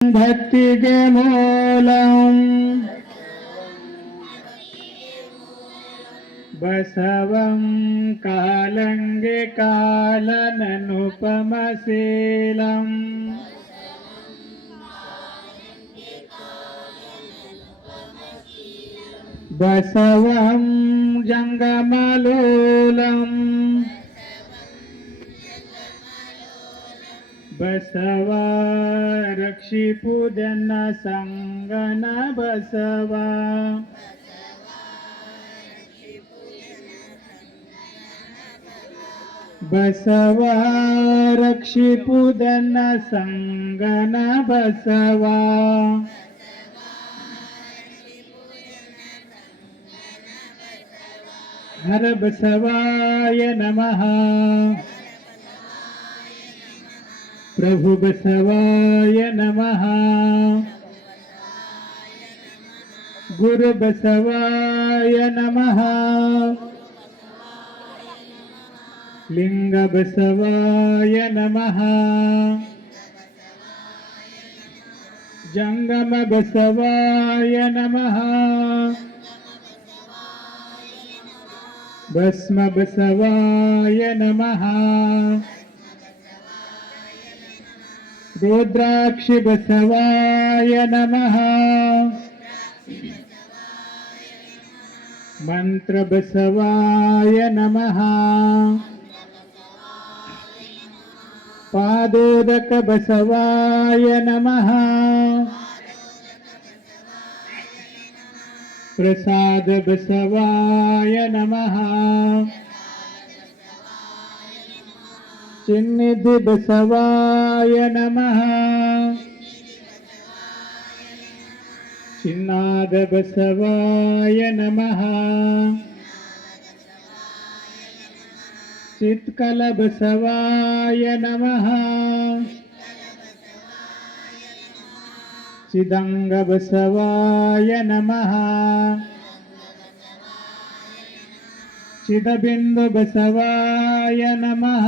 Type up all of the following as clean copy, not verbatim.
ಭಕ್ತಿಗೆ ಮೂಲಂ ಬಸವಂ ಕಾಲಂಗೆ ಕಾಲನನುಪಮಶೀಲಂ ಬಸವಂ ಜಂಗಮಲೋಲಂ ಬಸವ ರಕ್ಷಿಪುದನ್ನ ಸಂಗನ ಬಸವ ಬಸವ ರಕ್ಷಿಪುದನ್ನ ಸಂಗನ ಬಸವ ಹರ ಬಸವಾಯ ನಮಃ ಪ್ರಭು ಬಸವಾಯ ನಮಃ ಗುರು ಬಸವಾಯ ನಮಃ ಲಿಂಗ ಬಸವಾಯ ನಮಃ ಜಂಗಮ ಬಸವಾಯ ನಮಃ ಭಸ್ಮ ಬಸವಾಯ ನಮಃ ರುದ್ರಾಕ್ಷಿ ಬಸವಾಯ ನಮಃ ಮಂತ್ರ ಬಸವಾಯ ನಮಃ ಪಾದೋದಕ ಬಸವಾಯ ನಮಃ ಪ್ರಸಾದ ಬಸವಾಯ ನಮಃ ಚಿನ್ನಿಧಿ ಬಸವಾಯ ನಮಃ ಚಿನ್ನಾದ ಬಸವಾಯ ನಮಃ ಚಿತ್ಕಲ ಬಸವಾಯ ನಮಃ ಚಿದಂಗ ಬಸವಾಯ ನಮಃ ಚಿದಬಿಂದು ಬಸವಾಯ ನಮಃ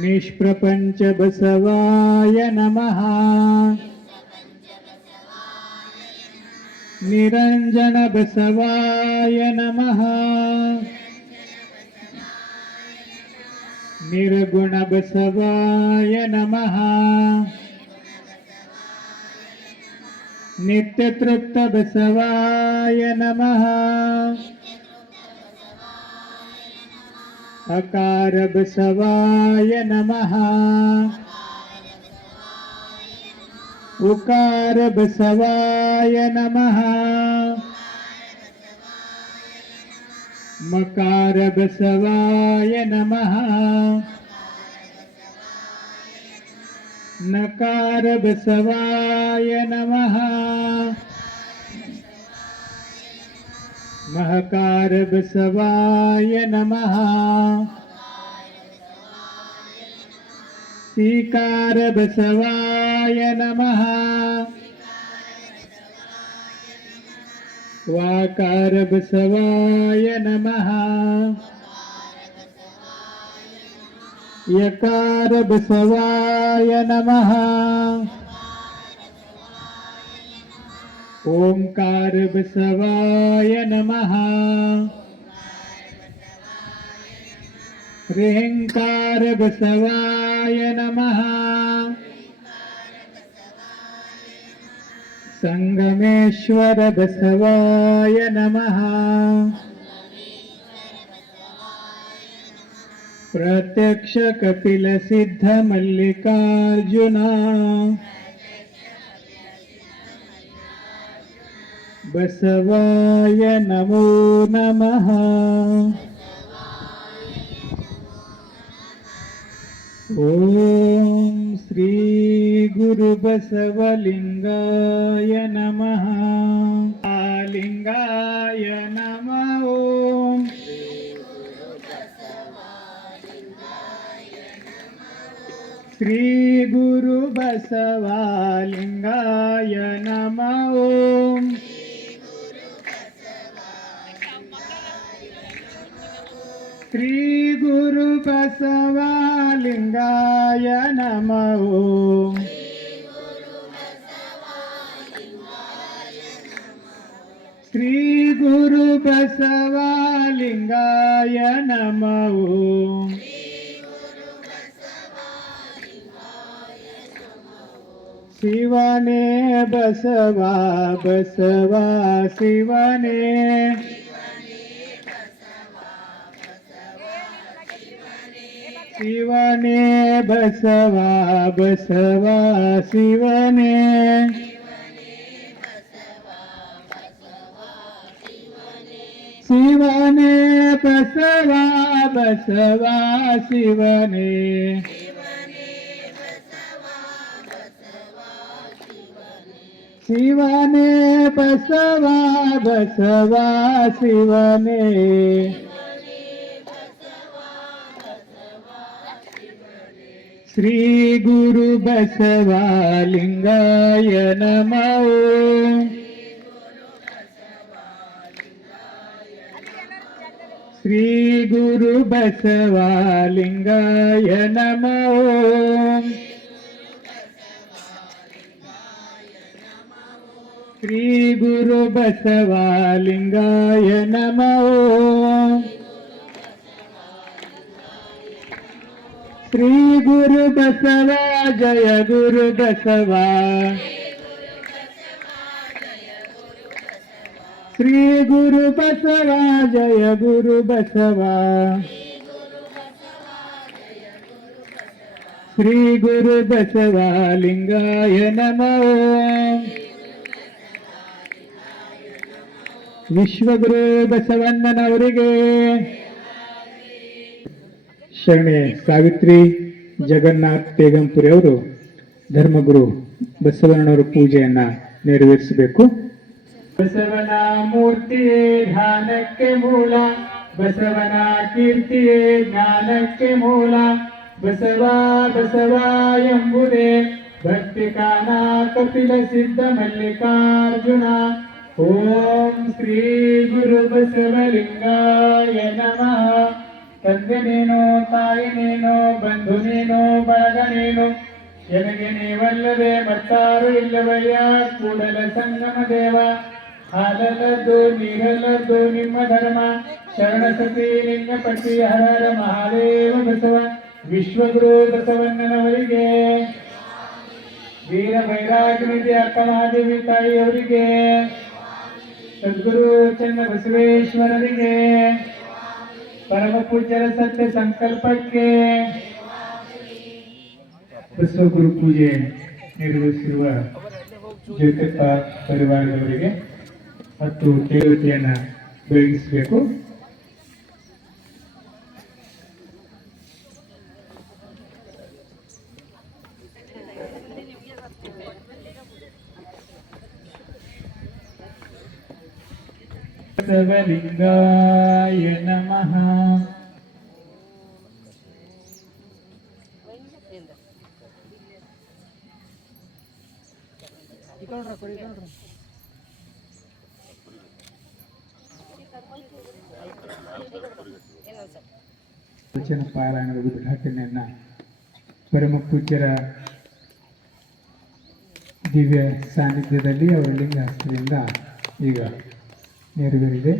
ನಿಷ್ಪ್ರಪಂಚ ಬಸವಾಯ ನಮಃ ನಿರಂಜನ ಬಸವಾಯ ನಮಃ ನಿರ್ಗುಣ ಬಸವಾಯ ನಮಃ ನಿತ್ಯತೃಪ್ತ ಬಸವಾಯ ನಮಃ ಅಕಾರ ಬಸವಾಯ ನಮಃ ಉಕಾರ ಬಸವಾಯ ನಮಃ ಮಕಾರ ಬಸವಾಯ ನಮಃ ನಕಾರ ಬಸವಾಯ ನಮಃ ಮಹಕಾರ ಬಸವಾಯ ನಮಃ ಸೀಕಾರ ಬಸವಾಯ ನಮಃ ವಾಕಾರ ಬಸವಾಯ ನಮಃ ಯಕಾರ ಬಸವಾಯ ನಮಃ ಓಂಕಾರ ಬಸವಾಯ ನಮಃ ರೇಂಕಾರ ಬಸವಾಯ ನಮಃ ಸಂಗಮೇಶ್ವರ ಬಸವಾಯ ನಮಃ ಪ್ರತ್ಯಕ್ಷ ಕಪಿಲ ಸಿದ್ಧ ಮಲ್ಲಿಕಾರ್ಜುನ ಬಸವಾಯ ನಮೋ ನಮಃ ಓಂ ಶ್ರೀ ಗುರು ಬಸವಲಿಂಗಾಯ ನಮಃ ಲಿಂಗಾಯ ನಮಃ ಓಂ ಶ್ರೀ ಗುರು ಬಸವಲಿಂಗಾಯ ನಮಃ ಓಂ ಶ್ರೀ ಗುರು ಬಸವಲಿಂಗಾಯ ನಮಃ ಓಂ. ಶ್ರೀ ಗುರು ಬಸವಲಿಂಗಾಯ ನಮಃ ಓಂ. ಶಿವನೇ ಬಸವ ಬಸವ ಶಿವನೇ, ಶಿವನೇ ಬಸವ ಬಸವ ಶಿವನೇ, ಶಿವನೇ ಬಸವ ಬಸವ ಶಿವನೇ, ಶಿವನೇ ಬಸವ ಬಸವ ಶಿವನೇ. ಶ್ರೀ ಗುರು ಬಸವಲಿಂಗಾಯ ನಮಃ ಓಂ. ಶ್ರೀ ಗುರು ಬಸವಲಿಂಗಾಯ ನಮಃ ಓಂ. ಶ್ರೀ ಗುರು ಬಸವಲಿಂಗಾಯ ನಮಃ ಓಂ. ಶ್ರೀ ಗುರು ಬಸವ ಜಯ ಗುರು ಬಸವ, ಶ್ರೀ ಗುರು ಬಸವ ಜಯ ಗುರು ಬಸವ, ಶ್ರೀ ಗುರು ಬಸವಲಿಂಗಾಯ ನಮಃ ಓಂ. ವಿಶ್ವಗುರು ಬಸವಣ್ಣನವರಿಗೆ ಶರಣೆ ಸಾವಿತ್ರಿ ಜಗನ್ನಾಥ್ ತೇಗಂಪುರಿ ಅವರು ಧರ್ಮಗುರು ಬಸವಣ್ಣನವರ ಪೂಜೆಯನ್ನ ನೆರವೇರಿಸಬೇಕು. ಬಸವನ ಮೂರ್ತಿಯೇ ಧ್ಯಾನಕ್ಕೆ ಮೂಲ, ಬಸವನ ಕೀರ್ತಿಯೇ ಜ್ಞಾನಕ್ಕೆ ಮೂಲ, ಬಸವ ಬಸವ ಎಂಬುದೇ ಭಕ್ತಿ ಕಾನ ಕಪಿಲ ಸಿದ್ಧ ಮಲ್ಲಿಕಾರ್ಜುನ. ಓಂ ಶ್ರೀ ಗುರು ಬಸವಲಿಂಗಾಯ ನಮಃ. ತಂದೆ ನೀನು, ತಾಯಿ ನೀನು, ಬಂಧು ನೀನು, ಬಳಗ ನೀನು, ಎನಗೆ ನೀವಲ್ಲದೆ ಮತ್ತಾರು ಇಲ್ಲವಯ್ಯ. ಕೂಡಲ ಸಂಗಮ ದೇವ, ಹಾಲಲ್ಲದ್ದು ನೀರಲ್ಲದ್ದು ನಿಮ್ಮ ಧರ್ಮ. ಶರಣ ಸತಿ ಲಿಂಗ ಪಟ್ಟಿ ಹರ ಮಹಾದೇವ ಬಸವ. ವಿಶ್ವಗುರು ಬಸವಣ್ಣನವರಿಗೆ, ವೀರ ಭೈರಾಗಿನಿಧಿ ಅಕ್ಕ ಮಹಾದೇವಿ ತಾಯಿಯವರಿಗೆ, ಸದ್ಗುರು ಚನ್ನ ಬಸವೇಶ್ವರರಿಗೆ, ಪರಮ ಪೂಜ್ಯರ ಸತ್ಯ ಸಂಕಲ್ಪಕ್ಕೆ ಬಸವಗುರು ಪೂಜೆ ನಿರ್ವಹಿಸಿರುವ ಜ್ಯೋತಿಪ್ಪ ಪರಿವಾರದವರಿಗೆ ಮತ್ತು ದೇವತೆಯನ್ನ ಬೆಳಗಿಸಬೇಕು. ಬಸವಲಿಂಗಾಯ ನಮಃ. ವಚನ ಪಾರಾಯಣದ ಉದ್ಘಾಟನೆಯನ್ನ ಪರಮ ಪೂಜ್ಯರ ದಿವ್ಯ ಸಾನ್ನಿಧ್ಯದಲ್ಲಿ ಅವರ ಲಿಂಗ ಹಸ್ತದಿಂದ ಈಗ ನೆರವೇರಿದೆ.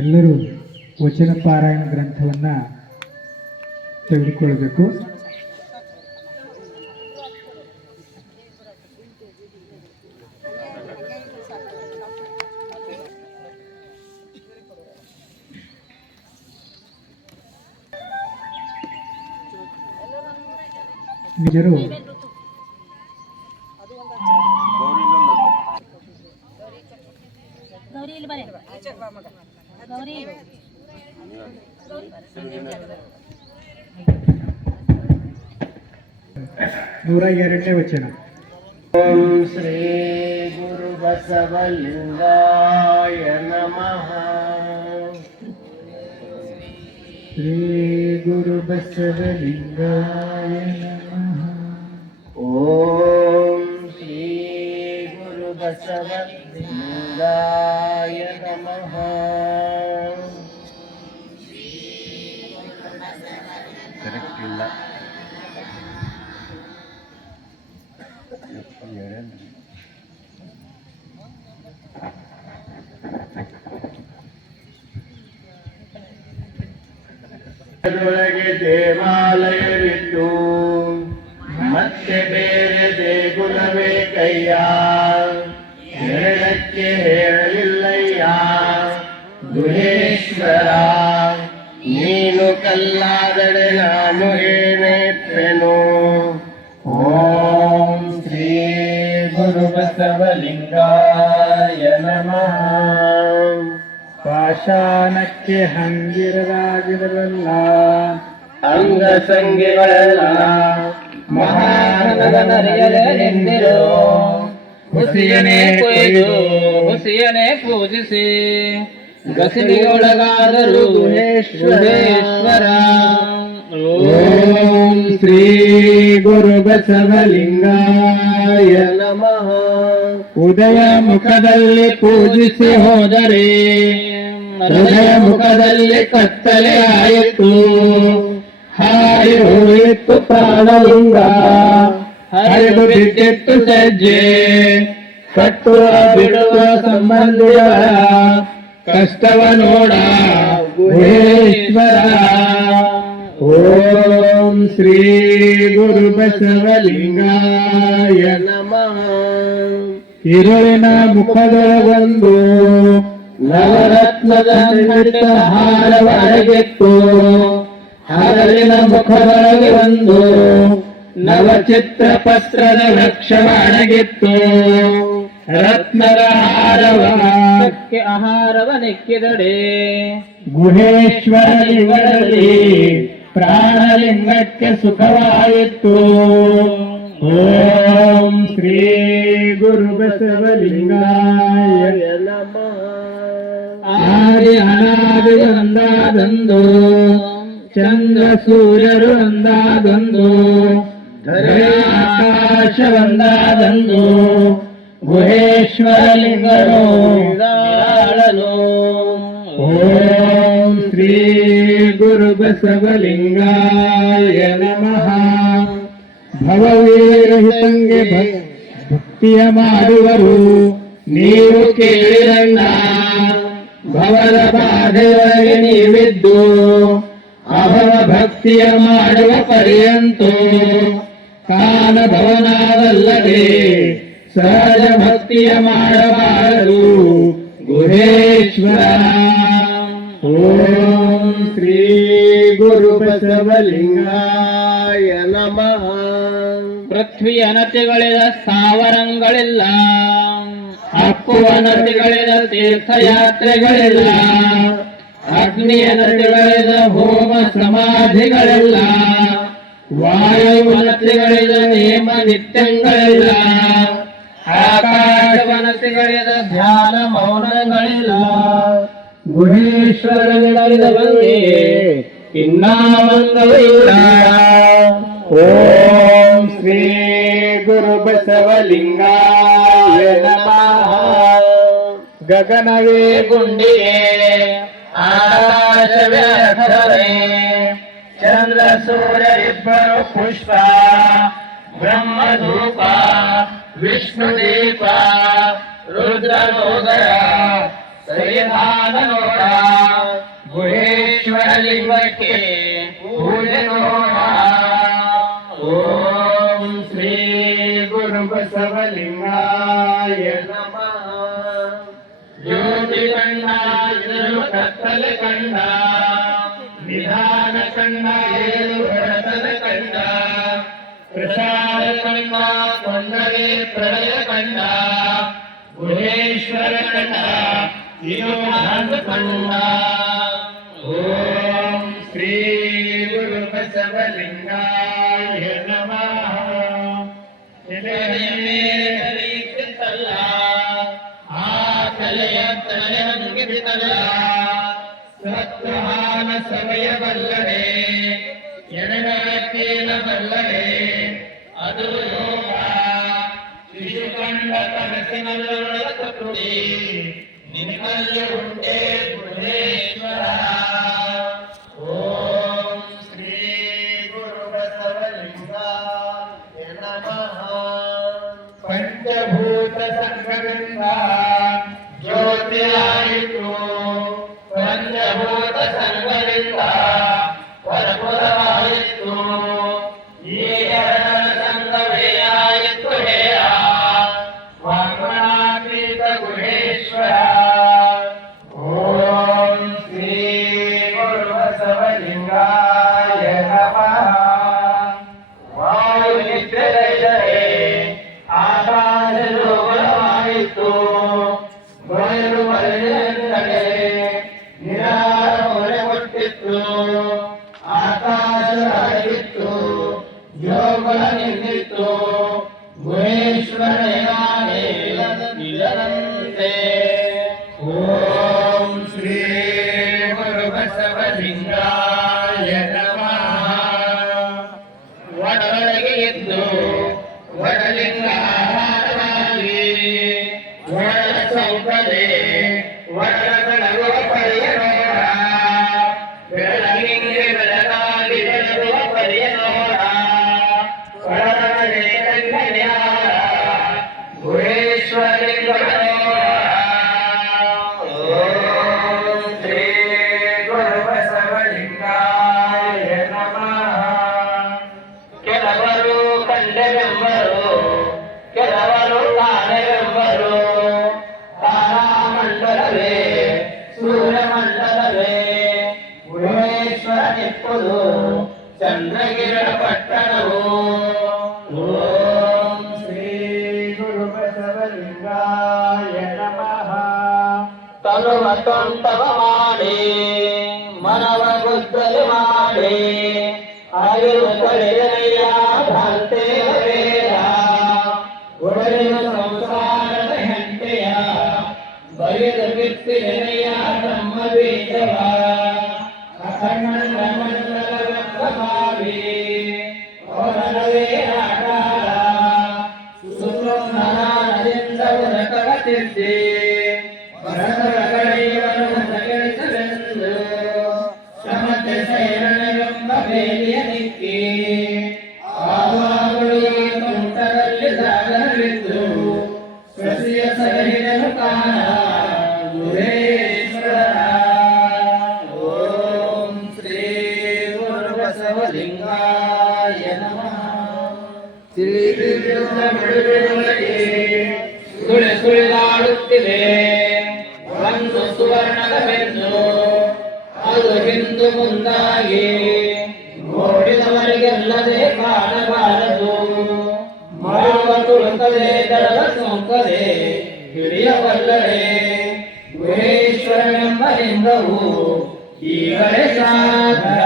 ಎಲ್ಲರೂ ವಚನ ಪಾರಾಯಣ ಗ್ರಂಥವನ್ನ ತೆಗೆದುಕೊಳ್ಳಬೇಕು. ನಿಜರು ನೂರ 2ನೇ ವಚನ. ಓಂ ಶ್ರೀ ಗುರು ಬಸವಲಿಂಗಾಯ ನಮಃ. ಶ್ರೀ ಗುರು ಬಸವಲಿಂಗಾಯ ನಮಃ. ಓಂ ಶ್ರೀ ಗುರು ಬಸವಲಿಂಗಾಯ ನಮಃ. ಕರೆಕ್ಟ್ ಇಲ್ಲ. ಅದರೊಳಗೆ ದೇವಾಲಯವಿತ್ತು, ಮತ್ತೆ ಬೇರೆ ದೇಗುಲವೇ ಕೈಯ, ಹೇಳಕ್ಕೆ ಹೇಳಲಿಲ್ಲಯ್ಯ ಗುಹೇಶ್ವರ. ನೀನು ಕಲ್ಲಾದರೆ ನಾನು ಏನೇಪ್ಪೆನು. ಓಂ ಶ್ರೀ ಗುರು ಬಸವಲಿಂಗಾಯ ನಮಃ. ಪಾಷಾಣಕ್ಕೆ ಹಂಗಿರರಾಗಿರಲ್ಲ ಅಂಗಸಂಗಿಗಳೆಲ್ಲ ಮಹಾನರಿಯಲೆಂದಿರು. ಹುಸಿಯನೇ ಕೊಯ್ದು ಹುಸಿಯನೇ ಪೂಜಿಸಿ ಗಸಲಿಯೊಳಗಾದರೂ ಗುಹೇಶ್ವರ. ಓಂ ಶ್ರೀ ಗುರು ಬಸವಲಿಂಗಾಯ ನಮಃ. ಉದಯ ಮುಖದಲ್ಲಿ ಪೂಜಿಸಿ ಹೋದರೆ ಹೃದಯ ಮುಖದಲ್ಲಿ ಕತ್ತಲೆ ಆಯಿತು. ಹಾರಿ ಹೋಯಿತು ಪ್ರಾಣಲಿಂಗ, ಹರಿದು ಬಿದ್ದಿತ್ತು ಸಜ್ಜೆ. ಕಟ್ಟುವ ಬಿಡುವ ಸಂಬಂಧಿಗಳ ಕಷ್ಟವ ನೋಡ ಗುಹೇಶ್ವರ. ಓಂ ಶ್ರೀ ಗುರು ಬಸವಲಿಂಗಾಯ ನಮಃ. ഇരുളിನ ಮುಖದೊಳಗೊಂದು ನವರತ್ನದ ಹಿಡಿದ ಹಾರವ ಅಡಗಿತ್ತು. ಹರಳಿನ ಮುಖದೊಳಗೆ ಒಂದು ನವಚಿತ್ರ ಪತ್ರದ ವೃಕ್ಷವ ಅಡಗಿತ್ತು. ರತ್ನದ ಹಾರವಕ್ಕೆ ಆಹಾರವ ನೆಕ್ಕಿದಡೆ ಗುಹೇಶ್ವರ ಲಿಂಗದಲ್ಲಿ ಪ್ರಾಣಲಿಂಗಕ್ಕೆ ಸುಖವಾಯಿತು. ಓಂ ಶ್ರೀ ಗುರು ಬಸವಲಿಂಗಾಯ ನಮಃ. ಆದಿ ಅನಾದಿ ಒಂದಾದೊಂದು, ಚಂದ್ರ ಸೂರ್ಯರು ಒಂದಾದೊಂದು, ಧರೆ ಆಕಾಶ ಒಂದಾದೊಂದು, ಗುಹೇಶ್ವರ ಲಿಂಗನು ನಿರಾಳನು. ಓಂ ಶ್ರೀ ಗುರು ಬಸವಲಿಂಗಾಯ ನಮಃ. ಭವವೀರಹಿತಂಗೆ ಭಕ್ತಿಯ ಮಾಡುವರು ನೀವು ಕೇಳಿರಣ್ಣ. ಭವದ ಬಾಧೆಯೊಳಗೆ ನೀವಿದ್ದು ಅವರ ಭಕ್ತಿಯ ಮಾಡುವ ಪರ್ಯಂತೂ ಕಾಲ ಭವನಾದಲ್ಲದೆ ಸಹಜ ಭಕ್ತಿಯ ಮಾಡಬಾರದು ಗುಹೇಶ್ವರ. ಓಂ ಶ್ರೀ ಗುರು ಬಸವಲಿಂಗಾಯ ನಮಃ. ಪೃಥ್ವಿಯ ನತಿಗಳಿದ ಸ್ಥಾವರಂಗಳಿಲ್ಲ, ಅಪ್ಪುವ ನತಿಗಳಿದ ತೀರ್ಥಯಾತ್ರೆಗಳಿಲ್ಲ, ಅಗ್ನಿಯ ನತಿಗಳಿದ ಹೋಮ ಸಮಾಧಿಗಳಿಲ್ಲ, ವಾಯು ನತಿಗಳಿದ ನೇಮ ನಿತ್ಯಗಳಿಲ್ಲ, ಆಕಾಶವನತಿಗಳಿದ ಧ್ಯಾನ ಮೌನಗಳಿಲ್ಲ. ಗುಹೇಶ್ವರನಿಗೆ ಇನ್ನಾವೊಂದು ಇಲ್ಲ. ಓಂ ಶ್ರೀ ಗುರು ಬಸವಲಿಂಗಾಯ ನಮಃ. ಗಗನವೇ ಗುಂಡಿಗೆ ಆಕಾಶವೇ ಅಕ್ಷರೆ, ಚಂದ್ರ ಸೂರ್ಯರಿಬ್ಬರು ಪುಷ್ಪ, ಬ್ರಹ್ಮಧೂಪ ವಿಷ್ಣುದೀಪ ರುದ್ರನೋದಯ ಸರಿಧಾನ ನೋಡ ಗುಹೇಶ್ವರ ಲಿಂಗಕ್ಕೆ ಪೂಜೆ ನೋಡ. ಓಂ ಶ್ರೀ ಗುರು ಬಸವಲಿಂಗಾಯ ನಮಃ. ಜ್ಯೋತಿ ಕಂಡ ಇದನ್ನು ಕತ್ತಲೆ ಕಂಡ, ನಿಧಾನ ಕಂಡ ಏಳು ಹೊರತನ ಕಂಡ, ಪ್ರಸಾದ ಕಂಡ ಕೊಂದರೆ ಪ್ರಳಯ ಕಂಡ, ಗುಹೇಶ್ವರ ಕಂಡ ಇದು ನಾನು ಕಂಡ. ಓಂ ಶ್ರೀ ಗುರು ಬಸವಲಿಂಗಾಯ ನಮಃ. ತಲೆಯ ಮೇಲೆ ಕಲಿಯುತ್ತಲ್ಲ, ಆ ತಲೆಯ ತಲೆ ಹಂಗಿಬಿತ್ತಲ್ಲ, ಸತ್ವಹಾನ ಸಮಯವಲ್ಲದೆ ಜಗತ್ತೇನ ಬಲ್ಲವೇ ಅದು ಯೋಗ ಶಿಶು ಕಂಡ ಕನಸಿನಲ್ಲೊಳಗ ಕೃತಿ ನಿಮ್ಮಲ್ಲಿ ಉಂಟೆ ಗುರುದೇಶ್ವರ. ಓಂ ಶ್ರೀ ಗುರು ಬಸವಲಿಂಗಾಯ ನಮಃ. ಪಂಚಭೂತ ಸಂಘದಿಂದ ಜ್ಯೋತಿಯಾಯಿತು, ಪಂಚಭೂತ ಸಂಘದಿಂದ ಪರಪುರವಾಯಿತು, ಈ ಎರಡರ ಸಂಘವೇ ಆಯಿತು ಹೇಯ ವಾಮನಾತೀತ ಗುಹೇಶ್ವರ. ಓಂ ಶ್ರೀ ಗುರು ಬಸವಲಿಂಗಾಯ ನಮಃ. ವಾಯು ನಿದ್ರೆಗೈದರೆ ಆಕಾಶ ಲೋಕವಾಯಿತು, ಬಯಲು ಮರೆಯಂದರೆ ನಿರಾಳ ಹೊರೆ ಕೊಟ್ಟಿತ್ತು, ಆಕಾಶ ಆಗಿತ್ತು ಯೋಗಗಳ ನಿಂತಿತ್ತು, ಗುಹೇಶ್ವರನೇ ನಿಜರಂತೆ. ಓಂ ಶ್ರೀ ಗುರು ಬಸವಲಿಂಗಾಯ ನಮಃ. ಒಡೊಳಗೆ ಎದ್ದು ಒಡಲಿಂಗ ಆಹಾರವಾಗಿ ಒಳ ಸೌಕರ್ಯ ಒಳಗಡಗುವ ಪರಿಯ ನೋಡ, ಬೆಳಗಿಂಗೆ ಬೆಳಗಾಗಿ ಬೆಳಗುವ ಪರಿಯ ನೋಡ, ಒಳಗಡೆ ಕನ್ಯಾರ ಗುಹೇಶ್ವರಲಿಂಗ ನೋಡ. ಓಂ ಶ್ರೀ ಗುರು ಬಸವಲಿಂಗಾಯ ನಮಃ. ಕೆಲವರು ಕಂಡೆವೆಂಬರು, ಕೆಲವರು ಕಾಣೆವೆಂಬರು, ತಾರಾಮಂಡಲವೇ ಸೂರ್ಯಮಂಡಲವೇ ಗುಹೇಶ್ವರನೆಪ್ಪುದು ಚಂದ್ರಗಿರಣ ಪಟ್ಟಣವು. ಓಂ ಶ್ರೀ ಗುರು ಬಸವಲಿಂಗಾಯ ನಮಃ. ತನುವ ತೊಂಟವ ಮಾಡಿ ಮನವ ಗುದ್ದಲು ಮಾಡಿ ಅರಿವು ತೊಳೆದನೆಯ ಭ್ರಾಂತೆ ವೇದ, ಒಡಲಿನ ಸಂಸಾರದ ಹೆಂಟೆಯ ಬಯಲು ಬಿತ್ತಿನೆಯ ಬ್ರಹ್ಮ ಬೀಜವ, ಅಖಂಡ ಮಂಡಲವೆಂಬ ಭಾವಿ ಹೊರನವೇ ಆಕಾರ, ಸುಸಂಧಾನದಿಂದ ಉರಕವ ತಿದ್ದಿ ಬರದೊಳಗಡೆಯವನು ಹೊಸಗೆಳಿಸಲೆಂದು ಸಮತೆ ಶೈರಣವೆಂಬ ಬೇಲಿಯ ನಿಕ್ಕಿ, ಆವಾಗುಳಿಗೆ ತುಂಟರಲ್ಲಿ ಸಾಗರವಿದ್ದು ಸ್ವಸಿಯ ಸಲಹಿನನು ಕಾಣ ಗುಹೇಶ್ವರ. ಓಂ ಶ್ರೀ ಗುರು ಬಸವಲಿಂಗಾಯ ನಮಃ. ತಿಳಿದಿರುವ ಬಿಡುಗಡೆಯೊಳಗೆ ಸುಳಿದಾಡುತ್ತಿದೆ ಒಂದು ಸುವರ್ಣದ ಬೆನ್ನು, ಅದು ಹಿಂದು ಮುಂದಾಗಿ ನೋಡಿದವರಿಗೆಲ್ಲದೆ ಕಾಣಬಾರದು, ಮರುವ ತುಳುಕದೆ ದಳದ ಸೋಂಕದೆ ಹಿಡಿಯಬಲ್ಲರೆ ಗುಹೇಶ್ವರನೆಂಬ ಲಿಂಗವು ಈಗಲೇ ಸಾಧರ.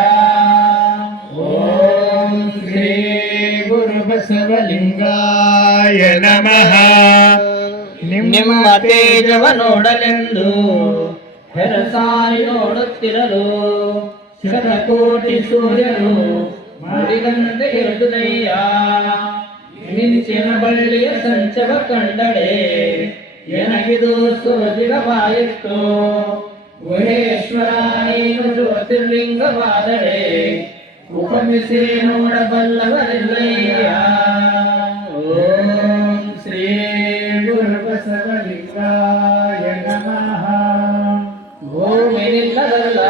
ಓಂ ಶ್ರೀ ಗುರು ಬಸವಲಿಂಗಾಯ ನಮಃ. ನಿಮ್ಮ ತೇಜವ ನೋಡಲೆಂದು ಹೆರಸಾರಿ ನೋಡುತ್ತಿರಲು ಶತಕೋಟಿ ಸೂರ್ಯನು ಮಾಡಿದಂತೆ ಇರುತ್ತದಯ್ಯ, ಮಿಂಚಿನ ಬಳ್ಳಿಯ ಸಂಚವ ಕಂಡಡೆ ಎನಗಿದು ಸೋಜಿಗ ಬಾಯಿಟ್ಟು, ಗುಹೇಶ್ವರ ನೀನು ಜ್ಯೋತಿರ್ಲಿಂಗವಾದರೆ ಉಪಮಿಸಿ ನೋಡಬಲ್ಲವರಿಲ್ಲಯ್ಯ. ಓಂ ಶ್ರೀ ಗುರು ಬಸವಲಿಂಗಾಯ ನಮಃ. ಭೂಮಿನಿಲ್ಲದಲ್ಲ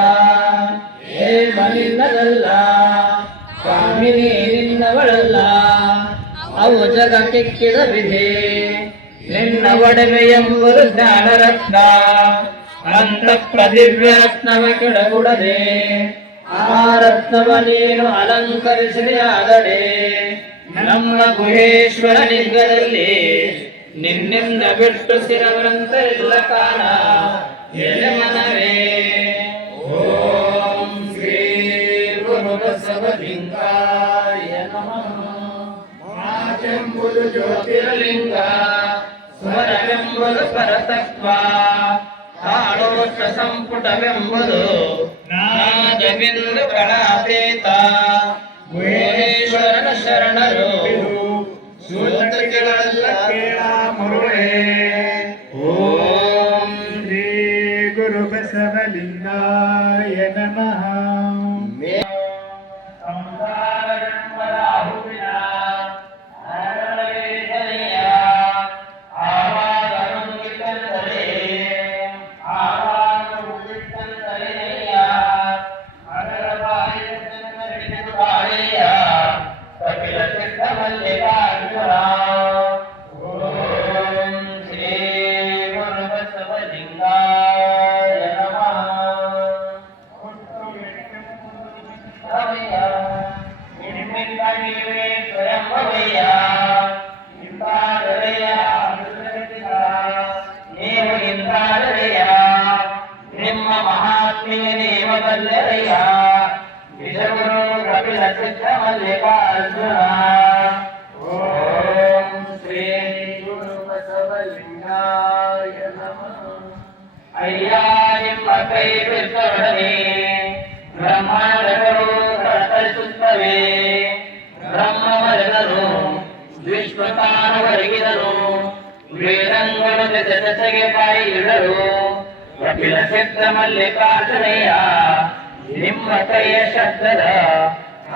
ಹೇಮನಿಲ್ಲದಲ್ಲ ಕಾಮಿನಿ ನಿನ್ನವಳಲ್ಲ, ಅವು ಜಗಕ್ಕಿಕ್ಕಿದ ವಿಧಿ ನಿನ್ನ ಒಡವೆ ಎಂಬುದು ಜ್ಞಾನರತ್ನ, ಅಂತ ಪ್ರದಿವ್ಯ ರತ್ನವ ಕೆಡಗುಡದೆ ಆ ರತ್ನವ ನೀನು ಅಲಂಕರಿಸಿದೆಯಾದಡೆ ನಮ್ಮ ಗುಹೇಶ್ವರ ಲಿಂಗದಲ್ಲಿ ನಿನ್ನಿಂದ ಬಿಟ್ಟು ಸಿರವರಂತ ಇಲ್ಲ ಕಾಣ ಎಲೆ ಮನವೇ. ಓಂ ಶ್ರೀ ಗುರು ಬಸವಲಿಂಗಾಯ ನಮಃ. ಮಾತೆಂಬುದು ಜ್ಯೋತಿರ್ಲಿಂಗ, ಸ್ವರವೆಂಬುದು ಪರತತ್ವ, ತಾಳೋಷ್ಟ ಸಂಪುಟವೆಂಬುದು ನಾದಬಿಂದುಗಳ ಅತೀತ, ಗುಹೇಶ್ವರ ಶರಣರು ಸೂತ್ರಗಳೆಲ್ಲ ಕೇಳ ಮರುಳೇ. ಓಂ ಶ್ರೀ ಗುರು ಬಸವಲಿಂಗಾಯ ನಮಃ. ನಿಮ್ಮ ಮಹಾತ್ಮೆಯ ನೇಮ ಬಲ್ಲರೆಯ ವಿಜಗುರು ಕಪಿಲ ಸಿದ್ಧ ಮಲ್ಲಿಕಾರ್ಜುನ. ಓಂ ಶ್ರೀ ಗುರು ಬಸವಲಿಂಗಾಯ ನಮಃ. ಅಯ್ಯ ನಿಮ್ಮ ಕೈ ಬಿಟ್ಟೊಡನೆ ಬ್ರಹ್ಮಾಂಡಗಳು ಕಳಕಳಿಸುತ್ತವೆ. ಬ್ರಹ್ಮವರೆದರು ವಿಶ್ವತಾನವರೆಗಿದರು ವೇದಂಗಳು ದೆಸೆಗೆ ಬಾಯಿ ಇಡರು. ಕಪಿಲ ಸಿದ್ಧ ಮಲ್ಲಿಕಾರ್ಜುನಯ್ಯ ನಿಮ್ಮ ಕೈಯ ಶಬ್ದದ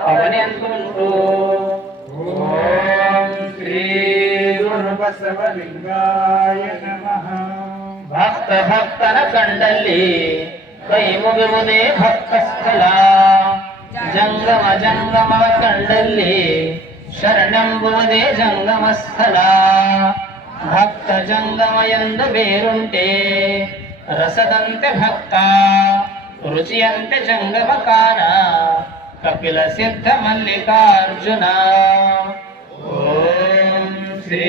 ಅವನೆಂದುಂಟು. ಓಂ ಶ್ರೀ ಗುರು ಬಸವಲಿಂಗಾಯ ನಮಃ. ಭಕ್ತನ ಕಂಡಲ್ಲಿ ಕೈ ಮುಗಿಯುವುದೇ ಭಕ್ತ ಸ್ಥಳ. ಜಂಗಮ ಕಂಡಲ್ಲಿ ಶರಣೆಂಬುವುದೇ ಜಂಗಮ ಸ್ಥಳ. ಭಕ್ತ ಜಂಗಮ ಎಂದು ಬೇರುಂಟೆ ರಸದಂತೆ ಭಕ್ತ ರುಚಿಯಂತೆ ಜಂಗಮ ಕಾಣ. ಕಪಿಲ ಸಿದ್ಧ ಮಲ್ಲಿಕಾರ್ಜುನ. ಓಂ ಶ್ರೀ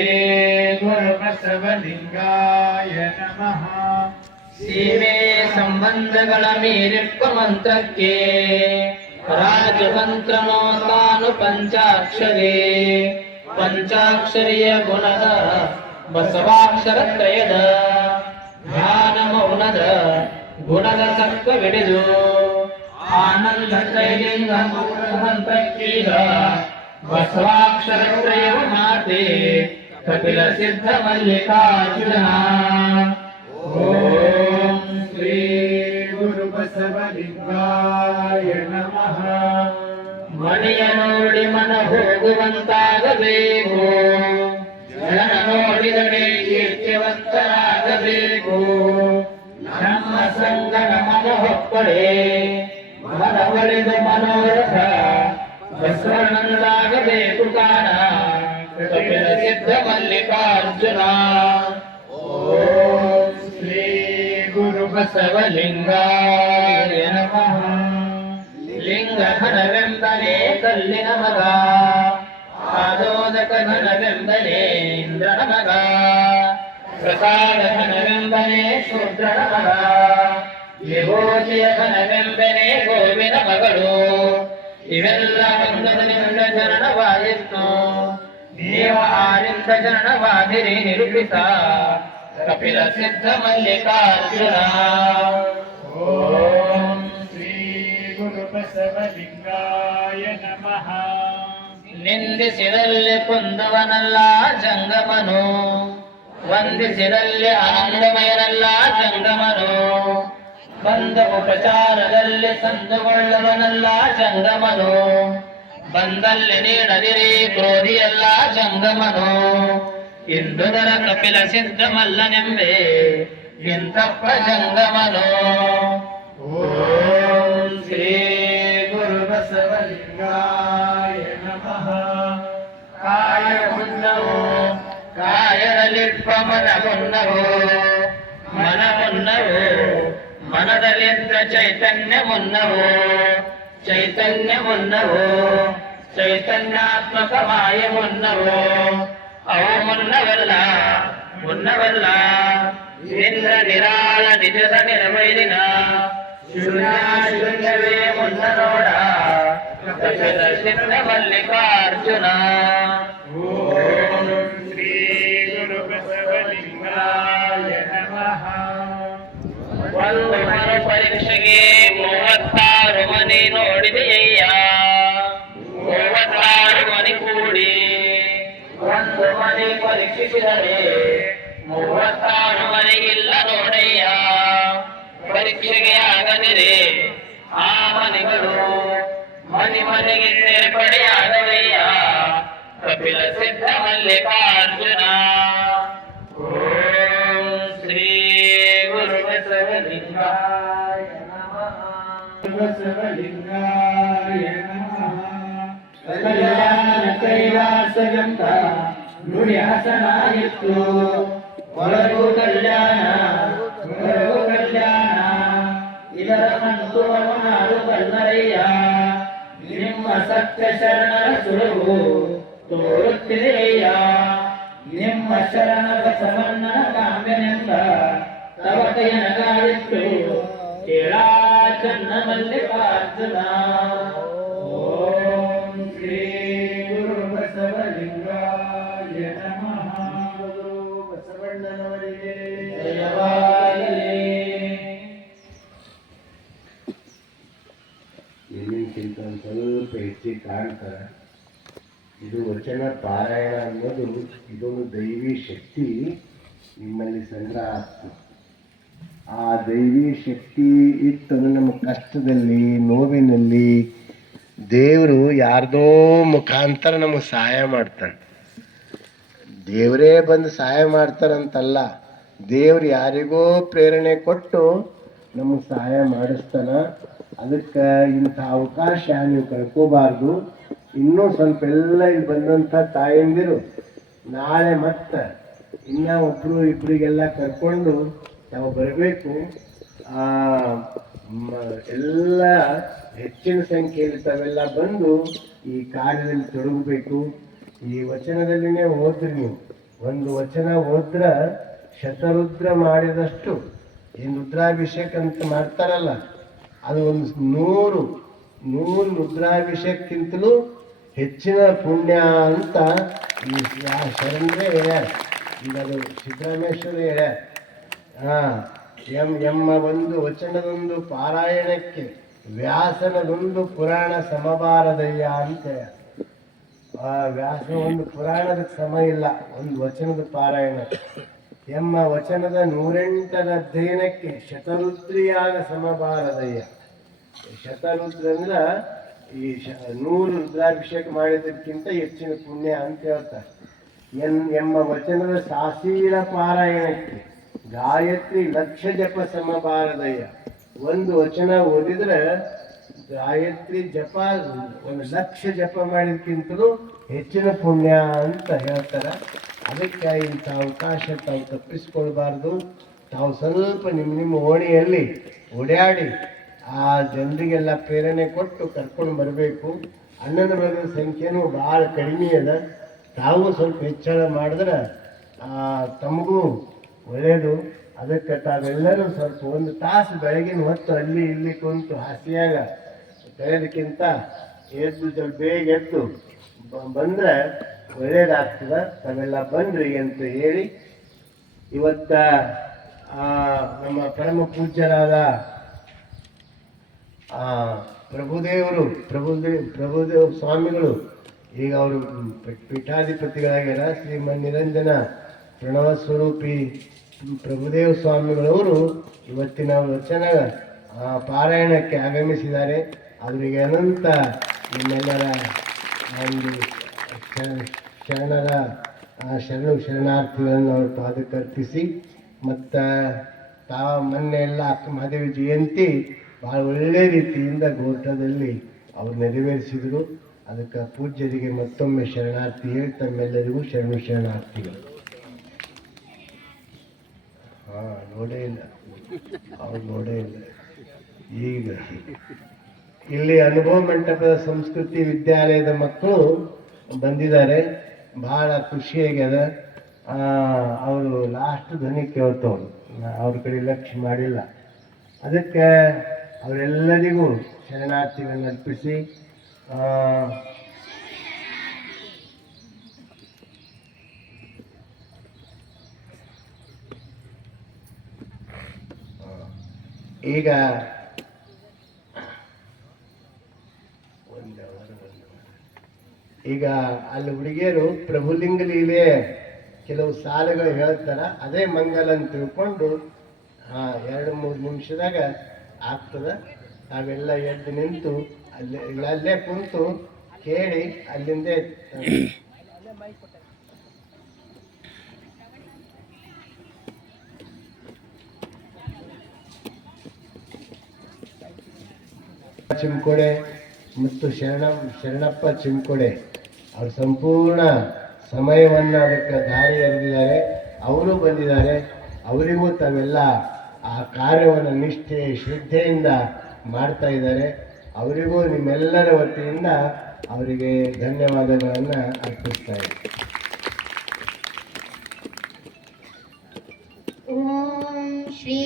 ಗುರು ಬಸವಲಿಂಗಾಯ ನಮಃ. ಸೀಮೆ ಸಂಬಂಧಗಳ ಮೀರಿಪ್ಪ ಮಂತ್ರಕ್ಕೆ ರಾಜಮಂತ್ರನೋ ತಾನು ಪಂಚಾಕ್ಷರಿ. ಪಂಚಾಕ್ಷರಿಯ ಗುಣದ ಬಸವಾಕ್ಷರ ತ್ರಯದ ಧ್ಯಾನ ಮೌನದ ಗುಣದ ಸತ್ವವಿಡಿದು ಆನಂದ ತ್ರೈಲಿಂಗ ಮಂತ್ರಕ್ಕೀಗ ಬಸವಾಕ್ಷರ ತ್ರಯವ ಮಾತೆ ಕಪಿಲ ಸಿದ್ಧ ಮಲ್ಲಿಕಾರ್ಜುನ. ಓಂ ಶ್ರೀ ಗುರು ಬಸವಲಿಂಗಾಯ ನಮಃ. ಮಣಿಯ ನೋಡಿ ಮನ ಹೋಗುವಂತಾಗಬೇಕು. ಜನ ನೋಡಿದಡೆ ಕೀರ್ತಿವಂತರಾಗಬೇಕು. ನಮ್ಮ ಸಂಗನ ಮನ ಹೊಕ್ಕಡೆ ಮನ ಒಡೆದು ಮನೋರಥ ಬಸವಣ್ಣನಾಗಬೇಕು ಕಾಣ. ಕಪಿಲ ಸಿದ್ಧ ಮಲ್ಲಿಕಾರ್ಜುನ. ಓಂ ಶ್ರೀ ಗುರು ಬಸವಲಿಂಗಾಯ ನಮಃ. ಲಿಂಗ ಘನವೆಂಬನೆ ಕಲ್ಲಿನ ಮಗ. ಆದೋದಕ ಘನವೆಂಬನೆ ಇಂದ್ರನ ಮಗ. ಪ್ರಸಾದ ಘನವೆಂಬನೆ ಶೂದ್ರನ ಮಗ. ವಿಭೂತಿಯ ಘನವೆಂಬನೆ ಗೋವಿನ ಮಗಳು. ಇವೆಲ್ಲ ಬಂಧನದಿಂದ ಜನನವಾಯಿತು. ನೀವು ಆರಿಂದ ಜನನವಾದಿರಿ ನಿರೂಪಿತ ಕಪಿಲ ಸಿದ್ಧ ಮಲ್ಲಿಕಾರ್ಜುನ. ಓಂ ಶ್ರೀ ಗುರು ಬಸವಲಿಂಗಾಯ ನಮಃ. ನಿಂದಿಸಿದಲ್ಲಿ ಕುಂದವನಲ್ಲ ಜಂಗಮನು. ವಂದಿಸಿದಲ್ಲಿ ಆನಂದಮಯನಲ್ಲ ಜಂಗಮನು. ಬಂದ ಉಪಚಾರದಲ್ಲಿ ಸಂದುಗೊಳ್ಳುವನಲ್ಲ ಜಂಗಮನು. ಬಂದಲ್ಲಿ ನೀಡದಿರಿ ಕ್ರೋಧಿಯಲ್ಲ ಜಂಗಮನು. ಇಂದುದರ ಕಪಿಲ ಸಿದ್ಧ ಮಲ್ಲನೆಂಬೆ ಇಂತಪ್ಪ ಜಂಗಮನು. ಓಂ ಶ್ರೀ ಗುರು ಬಸವಲಿಂಗಾಯ ನಮಃ. ಕಾಯ ಮುನ್ನವು ಕಾಯದಲ್ಲಿಪ್ಪ ಮನ ಮುನ್ನವು. ಮನ ಮುನ್ನವು ಮನದಲ್ಲಿದ್ದ ಚೈತನ್ಯ ಮುನ್ನವು. ಚೈತನ್ಯ ಮುನ್ನವು ಚೈತನ್ಯಾತ್ಮಕ ಮಾಯ ಮುನ್ನವು. ಅವು ಮುನ್ನವಲ್ಲ ಇಂದ್ರ ನಿರಾಳ ನಿಜದ ನಿರ್ವೈರಿನ. ಶೂನ್ಯವೇ ಮುನ್ನ ನೋಡ ಕಪಿಲ ಸಿದ್ಧ ಮಲ್ಲಿಕಾರ್ಜುನ. ಓಂ ಶ್ರೀ ಗುರು ಬಸವಲಿಂಗಾಯ ನಮಃ. ಒಂದು ಮರು ಪರೀಕ್ಷೆಗೆ 36 ಮನೆ ನೋಡಿದೆಯಯ್ಯ. 36 ಮನೆ ಕೂಡಿ ಒಂದು ಮನೆ ಪರೀಕ್ಷಿಸಿದರೆ 36 ಮನೆಗಿಲ್ಲ ನೋಡಯ್ಯ. ಪರೀಕ್ಷೆಗೆ ಆಗದಿರೆ ಆ ಮನೆಗಳು ಮನೆಗೆ ಸೇರ್ಪಡೆಯಾದವಯ್ಯ. ಕಪಿಲ ಸಿದ್ಧ ಮಲ್ಲಿಕಾರ್ಜುನ. ಓಂ ಶ್ರೀ ಗುರು ಬಸವಲಿಂಗಾಯ ನಮಃ. ಬಸವಲಿಂಗಾಯ ನಮಃ. ಕಲ್ಯಾಣ ಕೈಲಾಸಗಂತ ನುಡಿಯಾಸನಾಗಿತ್ತು. ಒಳಗೂ ಕಲ್ಯಾಣ ಹೊರಗೂ ಕಲ್ಯಾಣ. ಇದರ ಮತ್ತು ಅವನಾರು ಕನ್ನರಯ್ಯ. ನಿಮ್ಮ ಸತ್ಯ ಶರಣರ ಸುಳುವು ತೋರುತ್ತಿದೆಯಯ್ಯ. ನಿಮ್ಮ ಶರಣ ಬಸವಣ್ಣನ ಕಾಮ್ಯನೆಂದ ತವಕೆಯ ನಗಾರಿತ್ತು. ಕೇಳ ಚನ್ನ ಮಲ್ಲಿಕಾರ್ಜುನ. ಓಂ ಶ್ರೀ ಗುರು ಬಸವಲಿಂಗಾಯ ನಮಃ. ಗುರು ಬಸವಣ್ಣನವರಿಗೆ ಜಯವಾಗಲಿ. ಇಲ್ಲಿಗಿಂತ ಒಂದು ಸ್ವಲ್ಪ ಹೆಚ್ಚಿಗೆ ಕಾಣ್ತಾರೆ. ಇದು ವಚನ ಪಾರಾಯಣ ಅನ್ನೋದು ಇದೊಂದು ದೈವಿ ಶಕ್ತಿ ನಿಮ್ಮಲ್ಲಿ ಸಂಗ್ರಹ ಆಗ್ತದೆ. ಆ ದೈವಿ ಶಕ್ತಿ ಇತ್ತು ನಮ್ಮ ಕಷ್ಟದಲ್ಲಿ, ನೋವಿನಲ್ಲಿ ದೇವರು ಯಾರ್ದೋ ಮುಖಾಂತರ ನಮಗೆ ಸಹಾಯ ಮಾಡ್ತಾನೆ. ದೇವರೇ ಬಂದು ಸಹಾಯ ಮಾಡ್ತಾರಂತಲ್ಲ, ದೇವ್ರು ಯಾರಿಗೋ ಪ್ರೇರಣೆ ಕೊಟ್ಟು ನಮಗೆ ಸಹಾಯ ಮಾಡಿಸ್ತಾನ. ಅದಕ್ಕೆ ಇಂಥ ಅವಕಾಶ ನೀವು ಕಳ್ಕೋಬಾರ್ದು. ಇನ್ನೂ ಸ್ವಲ್ಪ ಎಲ್ಲ ಇಲ್ಲಿ ಬಂದಂಥ ತಾಯಂದಿರು ನಾಳೆ ಮತ್ತೆ ಇನ್ನೂ ಒಬ್ಬರು ಇಬ್ಬರಿಗೆಲ್ಲ ಕರ್ಕೊಂಡು ನಾವು ಬರಬೇಕು. ಎಲ್ಲ ಹೆಚ್ಚಿನ ಸಂಖ್ಯೆಯಲ್ಲಿ ತಾವೆಲ್ಲ ಬಂದು ಈ ಕಾರ್ಯದಲ್ಲಿ ತೊಡಗಬೇಕು. ಈ ವಚನದಲ್ಲಿನೇ ಓದ್ರಿ ನೀವು. ಒಂದು ವಚನ ಓದ್ರ ಶತರುದ್ರ ಮಾಡಿದಷ್ಟು, ಏನು ರುದ್ರಾಭಿಷೇಕ ಅಂತ ಮಾಡ್ತಾರಲ್ಲ, ಅದು ಒಂದು 100 ರುದ್ರಾಭಿಷೇಕಕ್ಕಿಂತಲೂ ಹೆಚ್ಚಿನ ಪುಣ್ಯ ಅಂತ ಈ ಶರಣರೇ ಹೇಳ್ಯಾರ. ಈಗ ಅದು ಸಿದ್ದರಾಮೇಶ್ವರ ಹೇಳ್ಯಾರ. ಎಮ್ಮ ಒಂದು ವಚನದೊಂದು ಪಾರಾಯಣಕ್ಕೆ ವ್ಯಾಸನದೊಂದು ಪುರಾಣ ಸಮಬಾರದಯ್ಯ ಅಂತ. ವ್ಯಾಸ ಒಂದು ಪುರಾಣದ ಸಮ ಇಲ್ಲ, ಒಂದು ವಚನದ ಪಾರಾಯಣ. ಎಮ್ಮ ವಚನದ 108ರ ಅಧ್ಯಯನಕ್ಕೆ ಶತರುದ್ರಿಯಾಗ ಸಮಬಾರದಯ್ಯ. ಶತರುದ್ರ ಅಂದ್ರೆ ಈ 100 ರುದ್ರಾಭಿಷೇಕ ಮಾಡಿದ್ದಕ್ಕಿಂತ ಹೆಚ್ಚಿನ ಪುಣ್ಯ ಅಂತ ಹೇಳ್ತಾರೆ. ಎಮ್ಮ ವಚನದ ಸಾಸೀರ ಪಾರಾಯಣಕ್ಕೆ ಗಾಯತ್ರಿ 1,00,000 ಜಪ ಸಮಬಾರದಯ್ಯ. ಒಂದು ವಚನ ಓದಿದ್ರೆ ಗಾಯತ್ರಿ ಜಪ 1,00,000 ಜಪ ಮಾಡಿದಕ್ಕಿಂತಲೂ ಹೆಚ್ಚಿನ ಪುಣ್ಯ ಅಂತ ಹೇಳ್ತಾರೆ. ಅದಕ್ಕೆ ಇಂಥ ಅವಕಾಶ ತಾವು ತಪ್ಪಿಸ್ಕೊಳ್ಬಾರ್ದು. ತಾವು ಸ್ವಲ್ಪ ನಿಮ್ಮ ಓಣಿಯಲ್ಲಿ ಓಡಾಡಿ ಆ ಜನರಿಗೆಲ್ಲ ಪ್ರೇರಣೆ ಕೊಟ್ಟು ಕರ್ಕೊಂಡು ಬರಬೇಕು. ಅಣ್ಣನ ಮಗನ ಸಂಖ್ಯೆನೂ ಭಾಳ ಕಡಿಮೆ ಅದ. ತಾವು ಸ್ವಲ್ಪ ಹೆಚ್ಚಳ ಮಾಡಿದ್ರೆ ತಮಗೂ ಒಳ್ಳೆಯದು. ಅದಕ್ಕೆ ತಾವೆಲ್ಲರೂ ಸ್ವಲ್ಪ ಒಂದು ತಾಸು ಬೆಳಗಿನ ಹೊತ್ತು ಅಲ್ಲಿ ಇಲ್ಲಿ ಕುಂತು ಹಾಸಿಯಾಗ ಕಳೆಯೋದಕ್ಕಿಂತ ಎದ್ದು ಸ್ವಲ್ಪ ಬೇಗ ಎದ್ದು ಬಂದರೆ ಒಳ್ಳೆಯದಾಗ್ತದೆ. ತಾವೆಲ್ಲ ಬನ್ನಿರಿ ಅಂತ ಹೇಳಿ ಇವತ್ತ ನಮ್ಮ ಪರಮ ಪೂಜ್ಯರಾದ ಪ್ರಭುದೇವ ಸ್ವಾಮಿಗಳು ಈಗ ಅವರು ಪೀಠಾಧಿಪತಿಗಳಾಗ್ಯಾರ. ಶ್ರೀಮನ್ ನಿರಂಜನ ಪ್ರಣವ ಸ್ವರೂಪಿ ಪ್ರಭುದೇವ ಸ್ವಾಮಿಗಳವರು ಇವತ್ತಿನ ವಚನ ಪಾರಾಯಣಕ್ಕೆ ಆಗಮಿಸಿದ್ದಾರೆ. ಅವರಿಗೆ ಅನಂತ ನಿಮ್ಮೆಲ್ಲರ ಒಂದು ಶರಣಾರ್ಥಿಗಳನ್ನು ಅವರು ಪಾದಕ್ಕೆ ಅರ್ಪಿಸಿ, ಮತ್ತು ಮೊನ್ನೆ ಎಲ್ಲ ಅಕ್ಕ ಮಹಾದೇವಿ ಜಯಂತಿ ಭಾಳ ಒಳ್ಳೆಯ ರೀತಿಯಿಂದ ಗೋಠದಲ್ಲಿ ಅವರು ನೆರವೇರಿಸಿದರು. ಅದಕ್ಕೆ ಪೂಜ್ಯರಿಗೆ ಮತ್ತೊಮ್ಮೆ ಶರಣಾರ್ಥಿ ಹೇಳಿ ತಮ್ಮೆಲ್ಲರಿಗೂ ಶರಣಾರ್ಥಿಗಳು. ನೋಡೇ ಇಲ್ಲ, ಅವ್ರು ನೋಡೇ ಇಲ್ಲ. ಈಗ ಇಲ್ಲಿ ಅನುಭವ ಮಂಟಪದ ಸಂಸ್ಕೃತಿ ವಿದ್ಯಾಲಯದ ಮಕ್ಕಳು ಬಂದಿದ್ದಾರೆ. ಭಾಳ ಖುಷಿಯಾಗ್ಯದ. ಅವರು ಲಾಸ್ಟ್ ಧ್ವನಿ ಕೇಳ್ತವ್ರು, ಅವ್ರ ಕಡೆ ಲಕ್ಷ್ಯ ಮಾಡಿಲ್ಲ. ಅದಕ್ಕೆ ಅವರೆಲ್ಲರಿಗೂ ಶರಣಾರ್ಥಿಗಳನ್ನು ಅರ್ಪಿಸಿ ಈಗ ಈಗ ಅಲ್ಲಿ ಹುಡುಗಿಯರು ಪ್ರಭುಲಿಂಗ ಲೀಲೆ ಕೆಲವು ಸಾಲುಗಳು ಹೇಳ್ತಾರ, ಅದೇ ಮಂಗಲ ಅಂತ ತಿಳ್ಕೊಂಡು 2-3 ನಿಮಿಷದಾಗ ಆಗ್ತದ. ನಾವೆಲ್ಲ ಎದ್ದು ನಿಂತು ಅಲ್ಲೇ ಕುಂತು ಕೇಳಿ ಅಲ್ಲಿಂದ ಚಿಮ್ಕೋಡೆ ಮತ್ತು ಶರಣಪ್ಪ ಚಿಮ್ಕೋಡೆ ಅವ್ರ ಸಂಪೂರ್ಣ ಸಮಯವನ್ನು ಅದಕ್ಕೆ ದಾರಿ ಎರೆದಿದ್ದಾರೆ. ಅವರು ಬಂದಿದ್ದಾರೆ. ಅವರಿಗೂ ತಾವೆಲ್ಲ ಆ ಕಾರ್ಯವನ್ನು ನಿಷ್ಠೆ ಶ್ರದ್ಧೆಯಿಂದ ಮಾಡ್ತಾ ಇದ್ದಾರೆ. ಅವರಿಗೂ ನಿಮ್ಮೆಲ್ಲರ ವತಿಯಿಂದ ಅವರಿಗೆ ಧನ್ಯವಾದಗಳನ್ನು ಅರ್ಪಿಸ್ತಾ ಇದ್ದಾರೆ. ಓಂ ಶ್ರೀ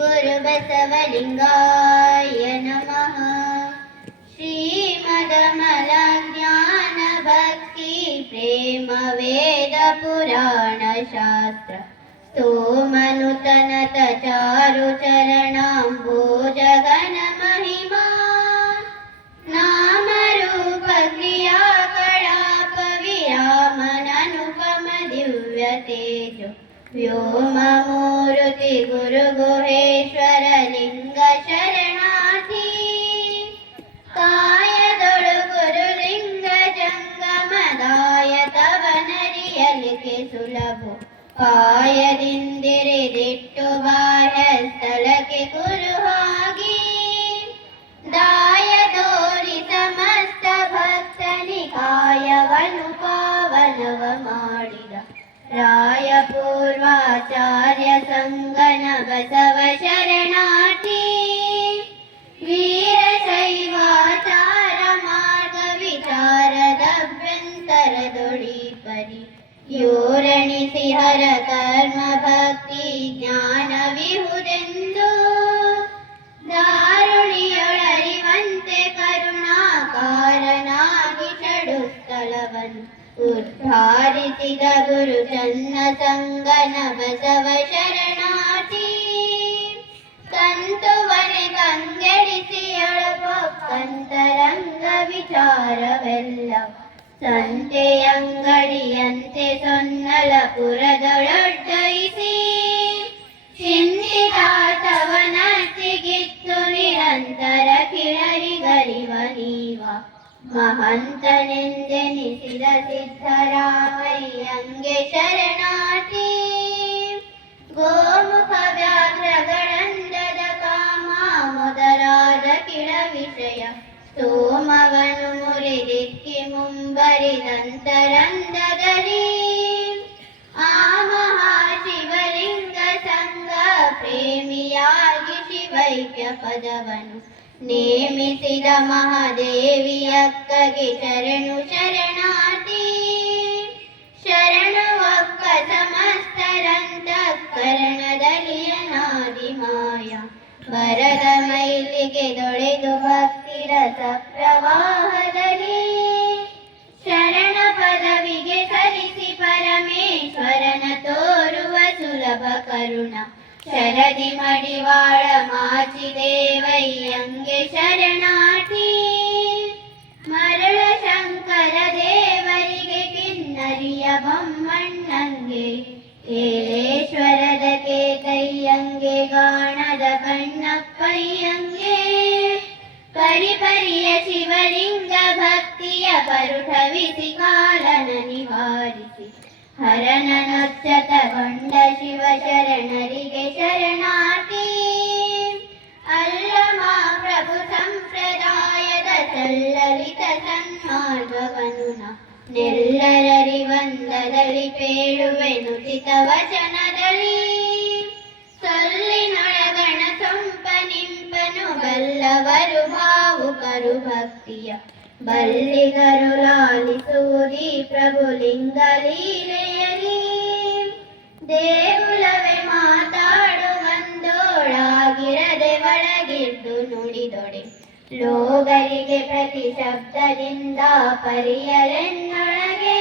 ಗುರು ಬಸವಲಿಂಗಾಯ ನಮಃ. ಶ್ರೀಮದಮಲ ಜ್ಞಾನ ಭಕ್ತಿ ಪ್ರೇಮ ವೇದ ಪುರಾಣ ಶಾಸ್ತ್ರ ಸ್ತೋಮನುತನತ ಚಾರು ಚರಣಾಂಬೋಜಗನ ಮಹಿಮಾ ನಾಮ ರೂಪ ಕ್ರಿಯಾ ಕಳಾಪ ವಿರಾಮನನುಪಮ ದಿವ್ಯ ತೇಜೋ ವ್ಯೋಮ ಮೂರುತಿ ಗುರು ಗುಹೇಶ್ವರ ಲಿಂಗ ಶರಣಾರ್ಥಿ ಕಾಯದೊಳು ಗುರು ಲಿಂಗ ಜಂಗಮದಾಯ ತವನರಿಯಲಿಕೆ ಸುಲಭು ಪಾಯದಿಂದಿರಿದಿಟ್ಟು ಬಾಹ್ಯ ಸ್ಥಳಕ್ಕೆ ಗುರು ಹಾಗಿ ದಾಯ ದೋರಿ ಸಮಸ್ತ ಭಕ್ತನಿಕಾಯವನು ಪಾವನವ ಮಾಡಿದ ರಾಯ ಪೂರ್ವಾಚಾರ್ಯ ಸಂಗನ ಬಸವ ಶರಣಾರ್ಥಿ ವೀರಶೈವಾಚಾರ ಮಾರ್ಗ ವಿಚಾರದಭ್ಯಂತರದೊಳಿ ಪರಿ ಯೋರಣಿಸಿ ಹರ ಕರ್ಮ ಭಕ್ತಿ ಜ್ಞಾನವಿಹುದೆಂದು ದಾರುಣಿಯೊಳರಿವಂತೆ ಕರುಣಾಕಾರನಾಗಿ ಷಡುಸ್ಥಳವನ್ನು ಉದ್ಧಾರಿಸಿದ ಗುರು ಚನ್ನ ಸಂಗನ ಬಸವ ಶರಣಾರ್ಥಿ ಕಂತುವನೆ ಕಂಗೆಡಿಸಿ ಅಳಪಕ್ಕಂತರಂಗ ವಿಚಾರವೆಲ್ಲ ಸಂತೆಯಂಗಡಿಯಂತೆ ಸೊನ್ನಲಪುರದೊಳೊಡ್ಡಯಿಸಿ ಚಿಂತಿತಾತವನರ್ತಿಗಿತ್ತು ನಿರಂತರ ಕಿಳರಿಗರಿವ ನೀವ ಮಹಂತನೆಂದೆನಿಸಿದ ಸಿದ್ಧರಾಮಯ್ಯಂಗೆ ಶರಣಾರ್ಥಿ ಗೋಮುಖ ವ್ಯಾಘ್ರಗಳಂದದ ಕಾಮ ಮೊದಲಾದ ಕಿಳ ವಿಷಯ ಸ್ತೋಮವನು ಮುರಿದಿಕ್ಕಿ ಮುಂಬರಿದಂತರಂದದಲ್ಲಿ ಆ ಮಹಾಶಿವಲಿಂಗ ಸಂಗ ಪ್ರೇಮಿಯಾಗಿ ಶಿವೈಕ್ಯ ಪದವನು ನೇಮಿಸಿದ ಮಹಾದೇವಿಯಕ್ಕಗೆ ಶರಣು ಶರಣಾರ್ಥಿ ಶರಣು ಒಕ್ಕ ಸಮಸ್ತರಂತಃಕರಣದಲ್ಲಿ ಮಾಯ ಬರದ ಮೈಲಿಗೆ ದೊಳೆದು ಭಕ್ತಿ ರಸ ಪ್ರವಾಹದಲ್ಲಿ ಶರಣ ಪದವಿಗೆ ಸಲ್ಲಿಸಿ ಪರಮೇಶ್ವರನ ತೋರುವ ಸುಲಭ ಕರುಣ ಶರದಿ ಮಡಿವಾಳ ಮಾಚಿದೇವಯ್ಯಂಗೆ ಶರಣಾರ್ಥಿ ಮರಳ ಶಂಕರ ದೇವರಿಗೆ ಕಿನ್ನರಿಯ ಬೊಮ್ಮಣ್ಣಂಗೆ ಏಲೇಶ್ವರದ ಕೇತಯ್ಯಂಗೆ ಗಾಣದ ಕಣ್ಣಪ್ಪಯ್ಯಂಗೆ ಪರಿಪರಿಯ ಶಿವಲಿಂಗ ಭಕ್ತಿಯ ಪರುಠವಿಸಿ ಕಾಲನ ನಿವಾರಿಸಿ ಹರನನೊಚ್ಚತಗೊಂಡ ಶಿವ ಶರಣರಿಗೆ ಶರಣಾರ್ಥಿ ಅಲ್ಲಮ ಪ್ರಭು ಸಂಪ್ರದಾಯದ ಸಲ್ಲಲಿತ ಸನ್ಮಾರ್ಗವನು ನೆಲ್ಲರರಿವಂದದಲ್ಲಿ ಪೇಳುವೆನು ಚಿತ ವಚನದಲ್ಲಿ ಸೊಲ್ಲಿನೊಳಗಣ ಸೊಂಪ ನಿಂಪನು ಬಲ್ಲವರು ಭಾವುಕರು ಭಕ್ತಿಯ ಬಲ್ಲಿಗರು ಲಾಲಿಸುವುದಿ ಪ್ರಭು ಲಿಂಗ ಲೀಲೆಯಲಿ ದೇಗುಲವೇ ಮಾತಾಡುವಂದೋಳಾಗಿರದೆ ಒಳಗಿದ್ದು ನುಡಿದೊಡೆ ಲೋಗರಿಗೆ ಪ್ರತಿ ಶಬ್ದದಿಂದ ಪರಿಯಲೆನ್ನೊಳಗೆ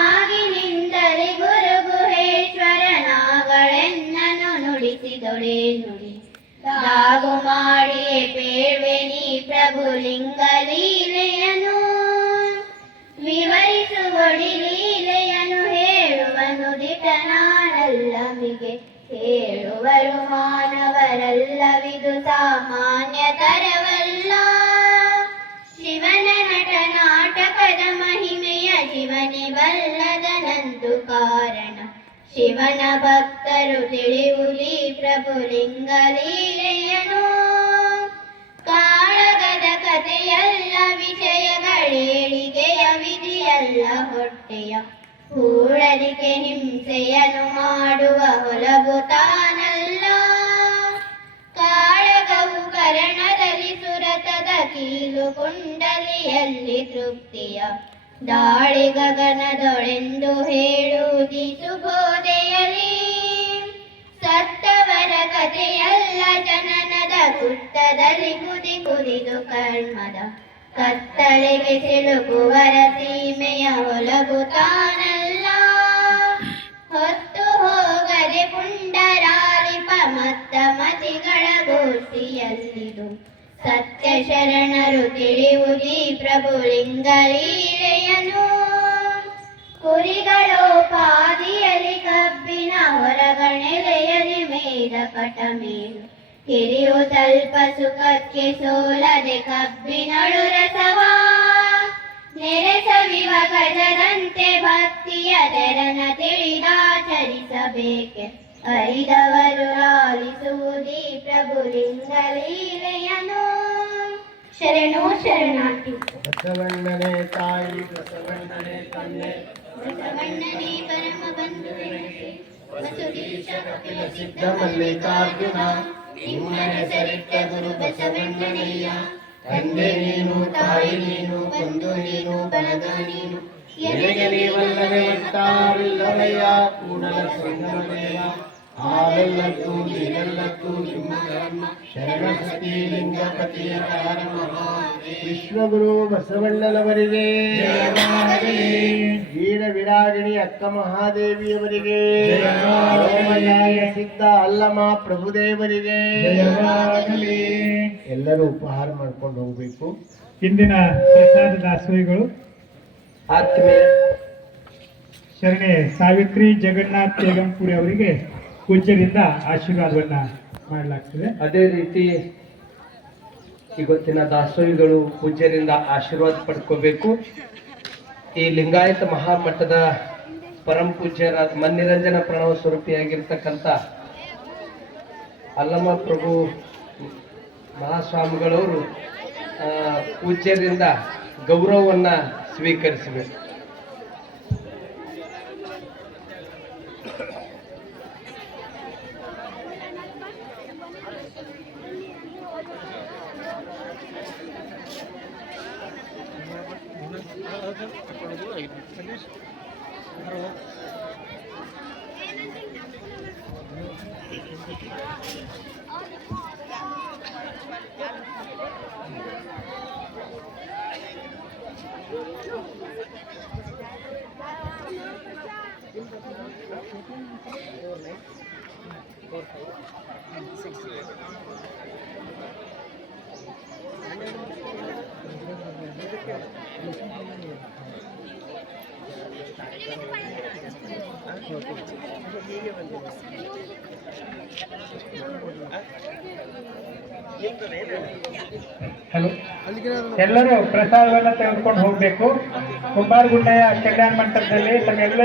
ಆಗಿನಿಂದಲೇ ಗುರು ಗುಹೇಶ್ವರನಾಗಳೆನ್ನನು ನುಡಿಸಿದೊಡೆ ನುಡಿ ದಾಗು ಮಾಡಿಯೇ ಪೇಳ್ವೆ ನೀ ಪ್ರಭು ಲಿಂಗ ಲೀಲೆಯನು ಕೊಡಿ ಲೀಲೆಯನು ಹೇಳುವನು ದಿಟನಾನಲ್ಲಮಿಗೆ ಹೇಳುವರು ಮಾನವರಲ್ಲವಿದು ಸಾಮಾನ್ಯ ತರವಲ್ಲ. ಶಿವನ ನಟ ನಾಟಕದ ಮಹಿಮೆಯ ಶಿವನೇ ಬಲ್ಲದನಂದು ಕಾರಣ. ಶಿವನ ಭಕ್ತರು ತಿಳಿಯುವುದಿ ಪ್ರಭುಲಿಂಗ ಲೀಲೆಯನು. ಕಾಳಗದ ಕಥೆಯಲ್ಲ ವಿಷಯಗಳೇಳಿಗೆಯ ವಿಧಿಯಲ್ಲ ಹೊಟ್ಟೆಯ ಹೂಳಲಿಕೆ ಹಿಂಸೆಯನ್ನು ಮಾಡುವ ಹೊಲಗು ತಾನಲ್ಲ. ಕಾಳಗವು ಕರಣದಲ್ಲಿ ಸುರತದ ಕೀಲು ಕುಂಡಲಿಯಲ್ಲಿ ತೃಪ್ತಿಯ ದಾಳಿ ಗಗನದೊಳೆಂದು ಹೇಳುವುದಿ ಸುಬೋಧೆಯಲಿ. ಸತ್ತವರ ಕಥೆಯಲ್ಲ ಜನನದ ಗುಟ್ಟದಲ್ಲಿ ಕುದಿ ಕುದಿದು ಕರ್ಮದ ಕತ್ತಳೆಗೆ ಸಿಲುಕುವರ ಸೀಮೆಯ ಹೊಲಗು ತಾನಲ್ಲ. ಹೊತ್ತು ಹೋಗದೆ ಪುಂಡರಾಲಿಪ ಮತ್ತ ಮತಿಗಳ ಗೋಷ್ಠಿಯಲ್ಲಿದು ಸತ್ಯ ಶರಣರು ತಿಳಿಯುವುದಿ ಪ್ರಭುಲಿಂಗ ಲೀಲೆಯನು. ಕುರಿಗಳೋ ಪಾದಿಯಲಿ ಕಬ್ಬಿನ ಹೊರಗಣೆಲೆಯಲಿ ಮೇದ ಪಟ ಮೇಲು ಕಿರಿಯು ಸ್ವಲ್ಪ ಸುಖಕ್ಕೆ ಸೋಲದೆ ಕಬ್ಬಿನಳು ರಸವ ನೆರೆಸವಿವ ಗಜದಂತೆ ಭಕ್ತಿಯ ತೆರನ ತಿಳಿದಾಚರಿಸಬೇಕೆ ಅರಿದವರು ಲಾಲಿಸುವುದಿ ಪ್ರಭುಲಿಂಗ ಲೀಲೆಯನು. ಶರಣೋ ಶರಣಾರ್ಥಿ. ಬಸವಣ್ಣನೇ ತಾಯಿ ಬಸವಣ್ಣನೇ ತಂದೆ ಬಸವಣ್ಣನೇ ಪರಮ ಬಂಧುವೆ ವಸುದೀಶ ಕಪಿಲ ಸಿದ್ಧ ಮಲ್ಲಿಕಾರ್ಜುನ ನಿಮ್ಮನೆ ಸರಿತ ಗುರು ಬಸವಣ್ಣನಯ್ಯ. ತಂದೆ ನೀನು ತಾಯಿ ನೀನು ಬಂಧು ನೀನು ಬಲದ ನೀನು ಎನೆಗೆ ನೀವಲ್ಲದೆ ಒಟ್ಟಾರಿಲ್ಲವಯ್ಯ ಕೂಡಲ ಸಂಗಮದೇವ. ಹಾಲೆಲ್ಲಕ್ಕೂ ನೀರೆಲ್ಲಕ್ಕೂ ನಿಮ್ಮ ಧರ್ಮ ಶರಣ ಸತಿ ಲಿಂಗಪತಿಯ ಕಾರಣ. ವಿಶ್ವಗುರು ಬಸವಣ್ಣನವರಿಗೆ ವೀರ ವಿರಾಗಿಣಿ ಅಕ್ಕ ಮಹಾದೇವಿಯವರಿಗೆ, ಸೋಮಯಾಯ ಸಿದ್ಧ ಅಲ್ಲಮ ಪ್ರಭುದೇವರಿಗೆ ಎಲ್ಲರೂ ಉಪಹಾರ ಮಾಡ್ಕೊಂಡು ಹೋಗ್ಬೇಕು. ಇಂದಿನ ಪ್ರಸಾದ ದಾಸೋಹಿಗಳು ಆತ್ಮೀಯ ಶರಣೆ ಸಾವಿತ್ರಿ ಜಗನ್ನಾಥ್ ತೇಗಂಪುರಿ ಅವರಿಗೆ ಪೂಜ್ಯರಿಂದ ಆಶೀರ್ವಾದವನ್ನ ಮಾಡಲಾಗ್ತದೆ. ಅದೇ ರೀತಿ ಇವತ್ತಿನ ದಾಸೋಹಿಗಳು ಪೂಜ್ಯರಿಂದ ಆಶೀರ್ವಾದ ಪಡ್ಕೋಬೇಕು. ಈ ಲಿಂಗಾಯತ ಮಹಾಮಠದ ಪರಂ ಪೂಜ್ಯರಾದ ಮನ್ನಿರಂಜನ ಪ್ರಣವ ಸ್ವರೂಪಿಯಾಗಿರ್ತಕ್ಕಂಥ ಅಲ್ಲಮ ಪ್ರಭು ಮಹಾಸ್ವಾಮಿಗಳವರು ಪೂಜ್ಯರಿಂದ ಗೌರವವನ್ನು ಸ್ವೀಕರಿಸಬೇಕು. ಹಲೋ, ಎಲ್ಲರೂ ಪ್ರಸಾದವನ್ನ ತೆಗೆದುಕೊಂಡು ಹೋಗ್ಬೇಕು. ಕುಂಬಾರಗುಂಡೆಯ ಕಲ್ಯಾಣ ಮಂಟಪದಲ್ಲಿ ತಮ್ಮೆಲ್ಲ